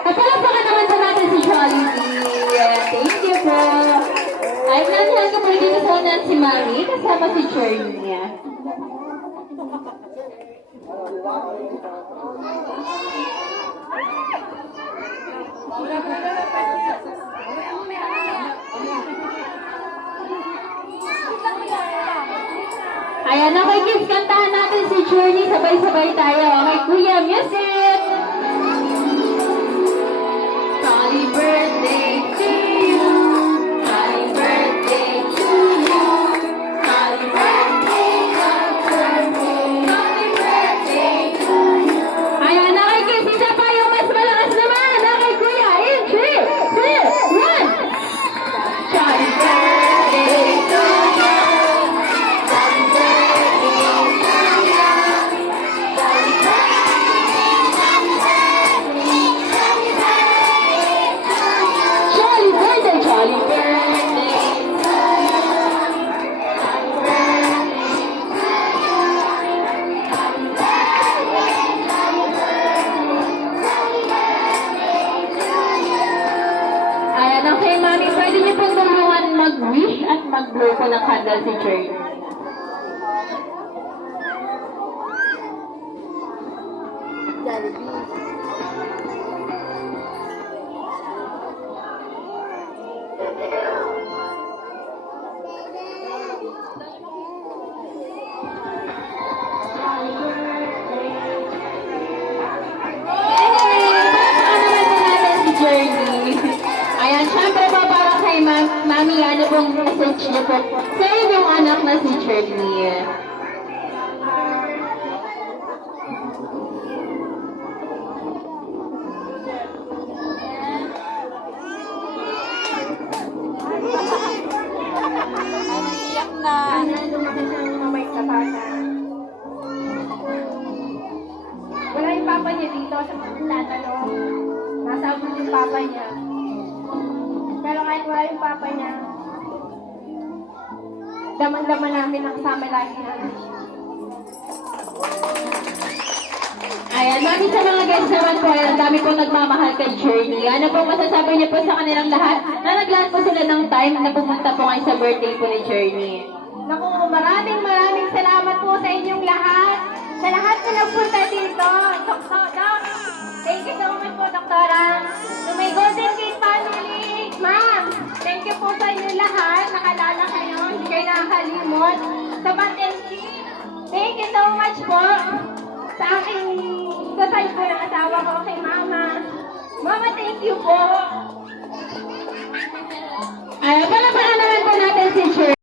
Kapalapakan naman po natin si Jollibee. Thank you po. Ay, nandiyan ko po dito po na si Mami kasama si Cherny niya. Ayan, okay kids, kantahan natin si Cherny. Sabay-sabay tayo. Okay, Kuya, music! Happy birthday to you. Happy birthday to you. Happy birthday, happy birthday. Happy birthday to you. Ayan, okay kids, isa pa yung mas malakas naman. Okay, Kuya, in 3, 2, 1. Happy birthday to you. Happy birthday to you. Happy Jolly birthday to you. Happy birthday to you. Happy birthday, happy birthday to you. Ayan, okay, Mami, pwede niyo pong tulungan mag-wish at mag-blow po ng candle si Cherny. Ayan, syempre po para kay Mami, ano pong message niyo po sa inyong anak na si Cherny? Iyak na. Lumaki siya ng mabait na bata. Wala yung papa niya dito sa mga tatanong. Nasa abot yung papa niya. Pero kahit wala yung papa niya, daman-daman namin ang kasama lagi namin. Ayan, Mami, sa mga guests naman po, ang dami pong nagmamahal kay Cherny. Ano pong masasabi niyo po sa kanilang lahat na naglaan po sila ng time na pumunta po kayo sa birthday po ni Cherny? Naku, maraming salamat po sa inyong lahat. Sa lahat na nagpunta dito. Doc, thank you so much po, Doktora. To my Golden Gate family, Ma'am, thank you po sa inyong lahat. Nakalala kayo, hindi kayo nakakalimot. Sa Batenki, thank you so much po sa aking kasal po ng asawa ko kay Mama. Mama, thank you po. Ayan, pala naman po natin si Cherny.